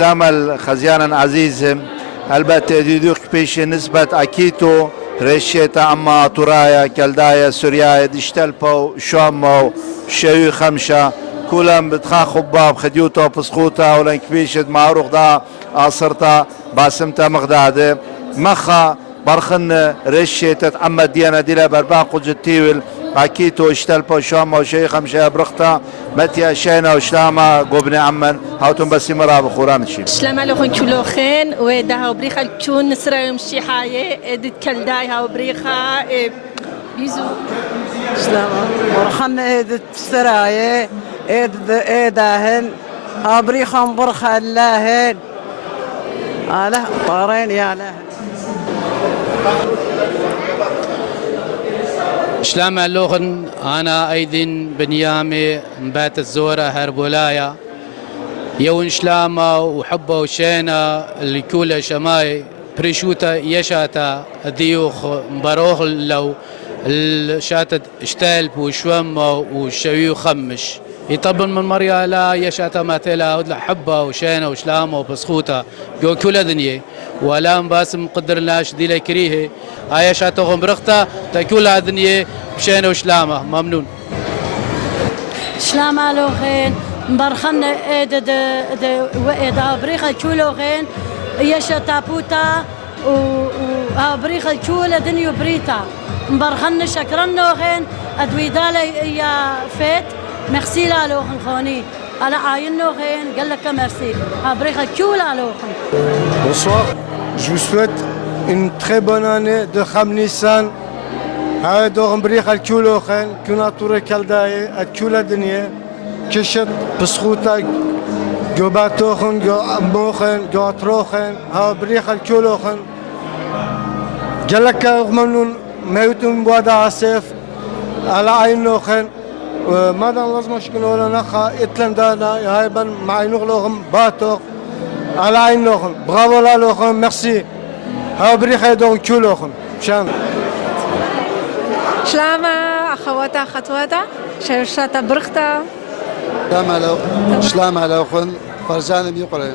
إسلام الخزيانا عزيزم البته ديدوك بيش نسبة أكيتو رشيتا أما ترايا كالدايا سوريا ديشتلبو شامو شيو خمشة كلهم بتخا خباب خديوتا بسخوتا ولن كبيشت معروخ دا آصرتا باسمتا مغدادة مخا برخن رشيتا أما ديانا ديلا برباقو جتيول أكيتو اشتلبو شامو شيو خمشة برختا متيا شينا وشلاما قبني عمن هاوتن بس مرا بخوران الشيء شلاما لوخن كلوخين وده بريخا الكون نسرا يمشي حاية ادت كالداي هاو بريخا بيزو شلاما برخن ادت سراية اداهن هاو بريخا برخا اللاهن له طارين يا له شلاما لوخن أنا أيضا بنيامي مبات الزورة هربولايا يون شلاما وحبة وشينا الكولة شماي بريشوتا يشاتا ديوخ مباروخ لو الشاتت اشتالب وشومة وشويو خمش يطبن من مريا لا يشاتا ماتلا ودلا حبة وشينا وشلاما وبسخوتا جو كل دنيا ولا باسم قدر لاش دي لكريه هاي شاتا غمرختا تاكل دنيا بشينا وشلاما ممنون شلاما لوخين مبرخن دا بريخة تشولوخين يشا تابوتا و بريخة تشولة دنيو بريتا مبرخن شكرن لوخين ادويدالا يا فيت ميرسي لا لوخن خوني على عاين لوخين قال لك ميرسي بريخة تشولة لوخن. Bonsoir, je vous souhaite une très bonne année de Cham Nissan. هاي دوغن بريخة الكولوخين كنا طوري كالداي الكولة دنيا كشت بسخوتا جو باتوخن جو أموخن جو أطروخن ها بريخ الكولوخن جلك ممنون ميوتن بوادا عسيف على عينوخن وماذا لازم شكل ولا نخا اتلن دانا هاي بن مع نغلوخن باتوخ على عينوخن برافو لا لوخن ميرسي ها بريخ دوغن كولوخن شان شلاما أخواتا خطواتا شرشاتا برختا شلام على أخوان فرجان بيقرأ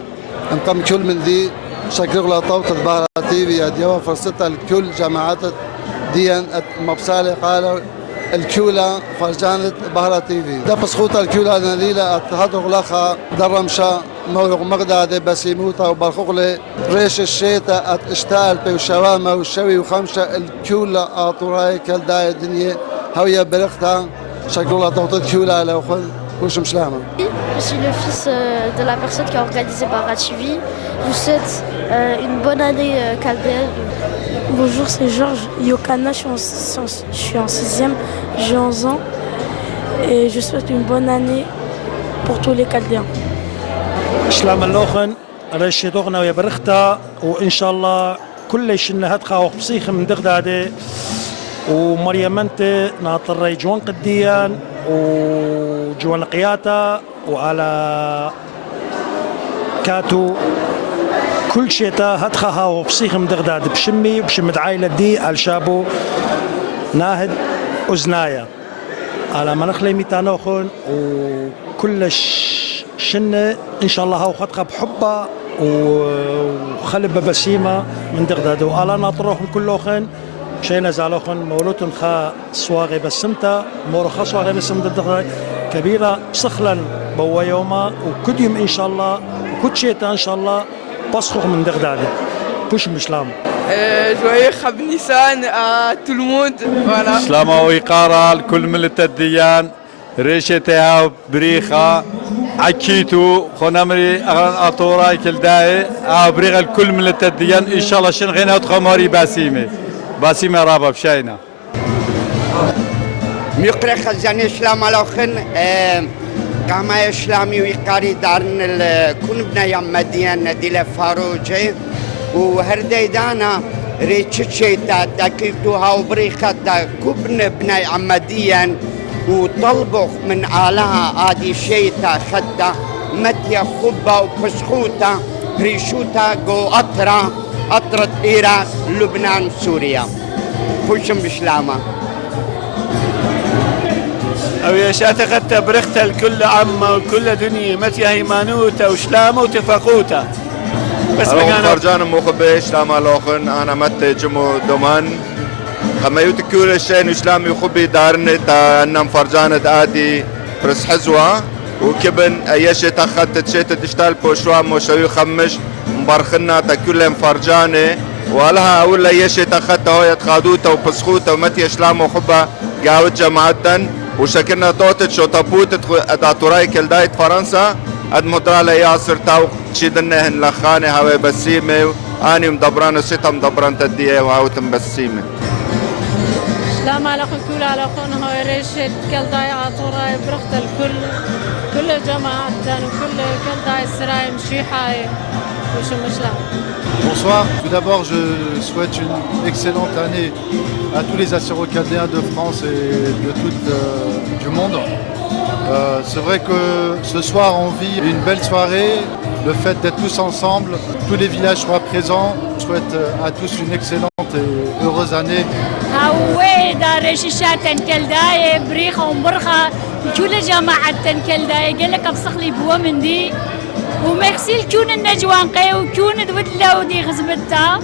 انقم كل من ذي شكر له طوط البهرة تيفي ديوا فرصتها الكل جماعات ديان مبصالة قال الكولا فرجانة بهرة تيفي ده بسخوط الكولا نليلة هذا غلاخة درمشة موق مغدادة بس يموتها وبرخوغلة ريش الشيطة اشتال بوشوامة وشوي وخمشة الكولا طراي كالداية الدنيا هوية برختها شكر الله طوط الكولا على أخوان. Je suis le fils de la personne qui a organisé Bharat TV. Je vous souhaite une bonne année chaldéenne. Bonjour, c'est Georges Yokana, je suis en 6e, j'ai 11 ans et je souhaite une bonne année pour tous les Chaldéens. شلام اللوخن رشي دوغنا ويا برختا وإن شاء الله كل شيء هتخا وبصيخ من دغدادة ومريم انت ناطر جوان قديان وجوان قياتا وعلى كاتو كل شيء هتخها وبصيخ من دغداد بشمي وبشمد عائلة دي على شابو ناهد أزنايا على منخلي ميتانوخن وكل شنة إن شاء الله هاو خطخة بحبة وخلب بسيمة من دغداد وعلى ناطروخن كلوخن شينا زالوخن مولوتن خا صواغي بسمتا مورخا صواغي بسمتا دغداد كبيرة صخلا بوا يوما وكديم إن شاء الله وكل شيء إن شاء الله بصخوخ من دغداد بوش مشلام جوي خب نيسان تلمود ولا سلامة ويقارة لكل ملة الديان ريشتها بريخة عكيتو خنامري أطوراي كل داي بريخة لكل ملة الديان إن شاء الله شنغينا تخماري باسيمة رابا بشاينا ميقري خزاني إسلام الأخن كما إسلامي ويقاري دارن كون بنا مديان دي لفاروجي وهردي دانا ريتشي تا تاكيدوها وبريخة تا كبن بنا عمديان وطلبوا من آلها آدي شيتا خدا متيا خبا وبسخوتا ريشوتا جو أطرة إيران لبنان سوريا فوشم بسلامة أو يشاتقت برخت الكل عما وكل دنيا متى هيمانوتا وشلامة وتفقوتا بس مكانه فرجان مخبي شلام الأخن أنا مت جمو دومان خما يوتكول الشين وشلام يخبي دارني تا أنم فرجان آدي برس حزوة وكبن أيش تخت تشيت تشتال بوشوا موشوي خمش مبرخنا تكلم فرجاني ولها أول أيش تخت هو يتخادوتا وبسخوتا ومتى شلام وخبا قاوت جماعتن وشكلنا توتت شو تابوت اتاتوراي كلدايت فرنسا اد مدرالة ياسر تاو تشيدنهن لخاني هاوي بسيمة اني مدبران وسيتا مدبران تديه وهاوتن بسيمة سلام عليكم كل عليكم هاي ريشت كلداي عطوراي برخت الكل كل جماعة وكل كلداي سراي مشيحاي وشو مشلام. Bonsoir, tout d'abord je souhaite une excellente année à tous les Assyro-Chaldéens de France et de tout du monde. C'est vrai que ce soir on vit une belle soirée, le fait d'être tous ensemble, tous les villages soient présents. Je souhaite à tous une excellente et heureuse année. وميرسي لكون النجوان قي وكون دودلا ودي غزبتا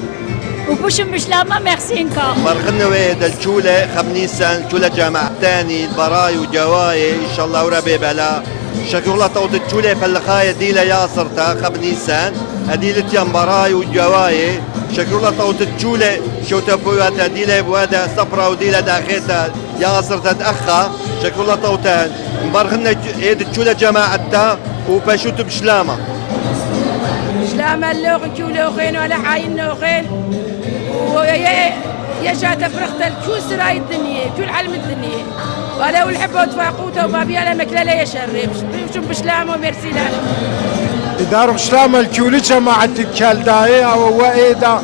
وبوش مشلامة ميرسي انكا مرغنا ويد الجولة خمنيسان جولة جامعة تاني البراي وجواي ان شاء الله وربي بلا شكرا طوط الجولة فالخاية ديلا ياسرتا خمنيسان هديلة يام براي وجواي شكرا طوط الجولة شو تبوياتا ديلا بوادا صبرا وديلا داخيتا ياسرتا تأخا شكرا طوطان مرغنا ايد الجولة جامعة وبشوت بشلامة شلامة اللوغن كيو لوغين ولا حاين لوغين ويشات برخت الكل سراي الدنيا كل علم الدنيا ولا والحبة وتفاقوته وبابيالا مكلالة يشرب بشوف بشلامة وميرسي لها دارو شلامة الكولي جماعة الكالداي أو وإيدا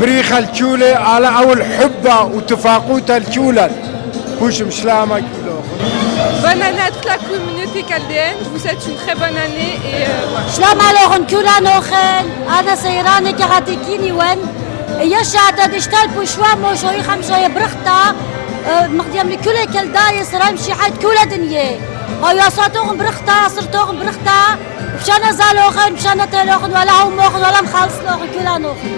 بريخ الكولي على أول حبة وتفاقوته الكولا كوش مشلامة Bonne année à toute la communauté chaldéenne, je vous souhaite une très bonne année et voilà. شلام عليكم كولا نوخن أنا سيراني كغاتيكيني وين يشعت دشتال بوشوا موشوي خمسة برختا مقدم لكل كلداي سراي مشي حد كل دنيا أو يصاتوهم برختا صرتوهم برختا مشانا زالوخن مشانا تلوخن ولا هم موخن ولا مخلص لوخن كولا نوخن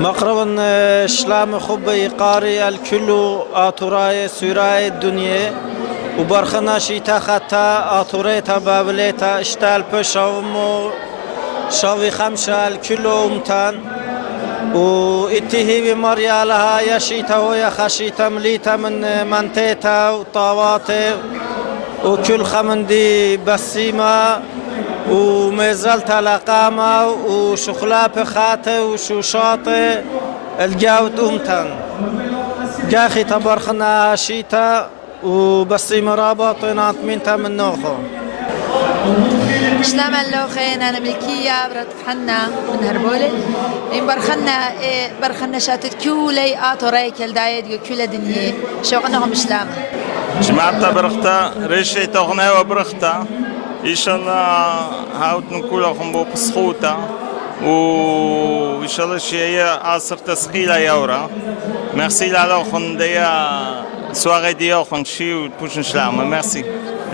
مقربا شلام خبي قاري الكل آتوراي سوراي الدنيا وبرخنا شيتا خطا آتوريتا بابليتا اشتال بشاومو شاوي خمسة الكل ومتان واتهي بمريالها يا شيتا ويا خشيتا مليتا من منتيتا وطاواتي وكل خمندي بسيمة ومازلت لقامة وشخلاب خاتة وشوشاطة الجاوت أمتن جاخي تبرخنا شيتا وبسي مرابط ناطمينتا من نوخو سلام اللوخين أنا ملكية برات حنا من هربولة برخنا شاتت كولي آتوري كالدايد كل دنيا شوقناهم سلام جماعة برختا ريشي تغنى وبرختا إن شاء الله هاوت نقولهم بسخوتا وإن شاء الله شيء عصر تسخيل يورا ميرسي لالوخن ديا سواغي ديوخن شي وتبوش نشلام ميرسي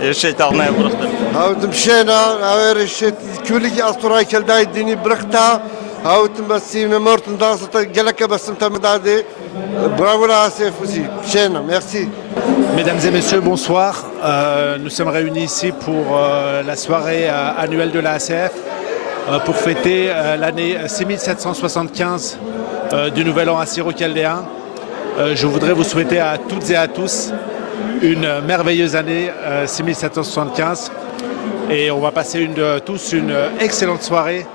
ريشي تغنى وبرختا هاوت مشينا هاوت ريشي كولي أسطوراي كالداي الديني برختا هاوت بسي ممرتن دانسة جلك بس متمدادي برافو لا سيفوسي مشينا ميرسي. Mesdames et messieurs, bonsoir. Nous sommes réunis ici pour la soirée annuelle de la ACF pour fêter l'année 6775 du Nouvel An assyro-chaldéen. Je voudrais vous souhaiter à toutes et à tous une merveilleuse année 6775 et on va passer tous une excellente soirée.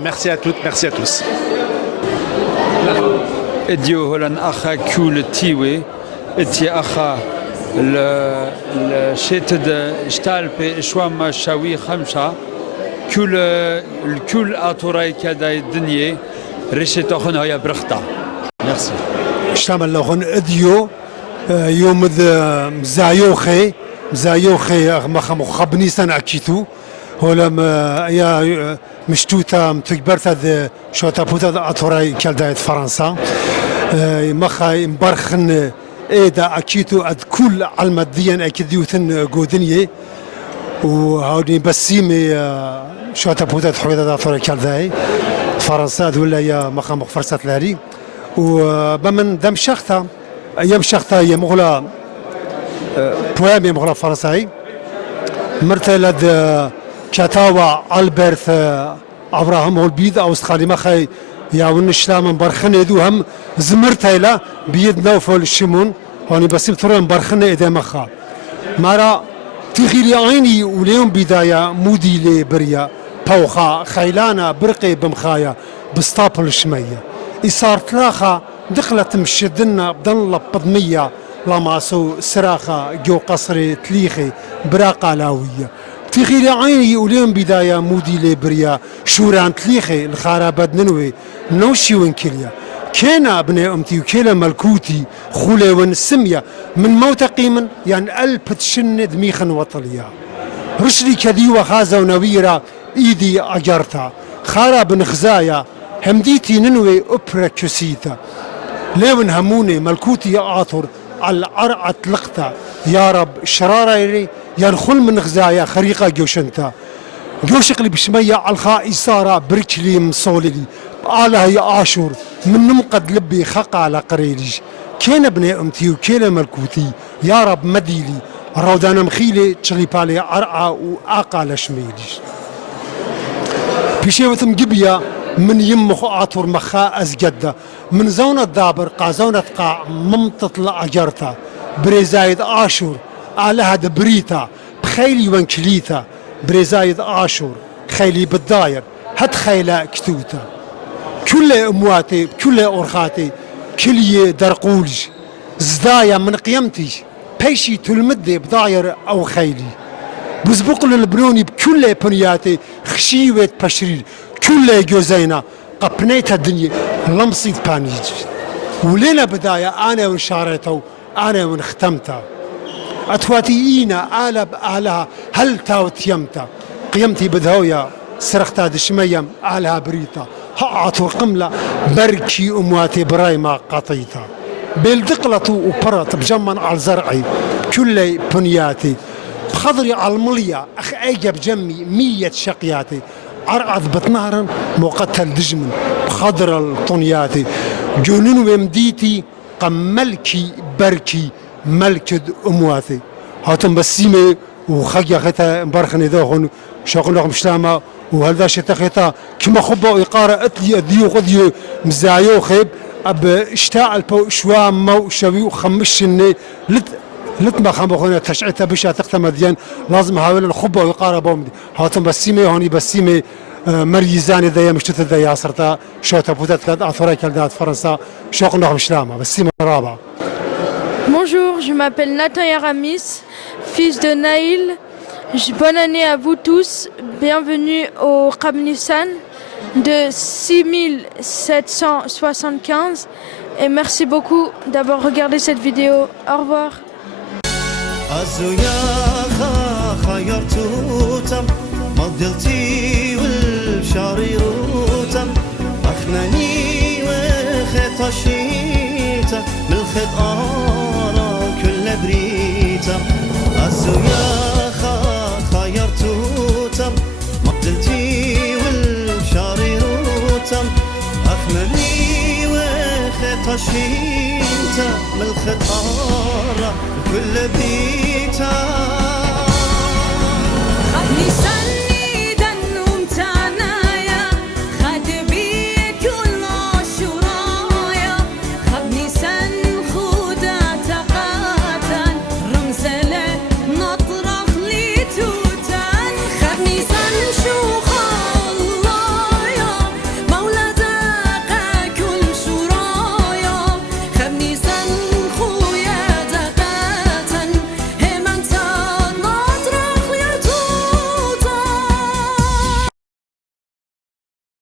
Merci à toutes, merci à tous. اتي اخا الشتد شتال بشوام شاوي خمسة كل اتوراي كدا الدنيا رشت اخنا يا برختا ميرسي شتام اللغن اديو يوم مزايوخي مخم خبنيسان اكيتو هولم يا مشتوتا متكبرت شوتا بوتا اتوراي كالدايت فرنسا مخا مبرخن إيدا أكيدو أد كل علمديا أكيد يوثن جودنيه وهاودي بسيمي شو تبودا تحويدا دا ثورة كالداي فرنسا ولا يا مقام فرصات لاري وبمن دم شخطة أيام شخطة هي مغلا بوام مغلا فرنساي مرتلد كتاوى ألبرت أبراهام هولبيد أو استخالي مخي يا ونشلام برخنة دو هم زمرتيلا بيد نوفل الشمون هوني بسيب ترون برخنة إذا مخا مرا تغيري عيني وليوم بداية مودي لي بريا بوخا خيلانا برقي بمخايا بسطابل الشمية إصار تلاخا دخلت مشدنا بدن بضمية لماسو سراخا جو قصري تليخي براقة لاوية تغيري عيني وليوم بداية مودي لي بريا شوران تليخي الخرابات ننوي نوشي وينكليا كينا ابن امتي وكيلا ملكوتي خولي ونسمية من موت قيمن يعني ألبت شند ميخن وطليا رشلي كذي وخازة ونويرة ايدي اجرتا خارب نخزايا همديتي ننوي ابرا كسيتا ليون هموني ملكوتي اعطر على عرعة لقطة يا رب شرارة ينخل من خزايا خريقة جوشنتا جوشق اللي بشمية على الخاء إصارة بريتشلي مصولي آلها يا آشور من نمقد لبي خقا على قريليش كين ابني أمتي وكين ملكوتي يا رب مديلي رودانا مخيلي تشلي بالي عرعة وآقا لشميليش بشيوة مجبية من يمخ آطور مخا أزجدة من زونة دابر قازونة قاع ممتط لأجرتا بريزايد آشور آلها دبريتا بخيلي وانكليتا بريزايد آشور خيلي بالداير هاد خيلا كتوتا كل أمواتي كل أرخاتي كل درقولج زدايا من قيمتي بيشي تلمدي بداير أو خيلي بزبق للبنوني بكل بنياتي خشيوة بشرير كل جوزينا قبنيت الدنيا لمصيد بانيج ولينا بداية أنا ونشارته أنا ونختمتها أتواتيينا آلة بآلها هل تاوت يمتا قيمتي بدهويا سرختا دشميم آلها بريتا هعطو قملة بركي أمواتي براي ما قطيتا بالدقلة وبرت بجمن على زرعي كل بنياتي بخضري على المليا أخ أيجب جمي 100 شقياتي عرعض بطنارا مقتل دجمن بخضر الطنياتي جنون ومديتي قملكي بركي ملكد أمواتي هاتم بسيمة وخجا خيتا مبارخني ذاهن شاقنا مشتامة وهذا شتا خيتا كما خبا إقارة أتلي أديو غديو مزايو خيب أب اشتاع البو شوام مو شوي وخمشني لتما خمبخونا تشعيتا بشا تختم ديان لازم هاول الخبا وإقارة بومدي هاتم بسيمة هوني بسيمة مريزاني ذا مشتت ذا ياسرتا شوتا بوتات كاد أثوري كالدات فرنسا شاقنا مشتامة بسيمة رابعة. Bonjour, je m'appelle Nathan Aramis, fils de Naïl. Bonne année à vous tous. Bienvenue au Khamnissan de 6775. Et merci beaucoup d'avoir regardé cette vidéo. Au revoir. بريتا الزياخة خيرتوتم مقدلتي والشاريروتم أخملي وخطشيتا من الخطارة كل بريتا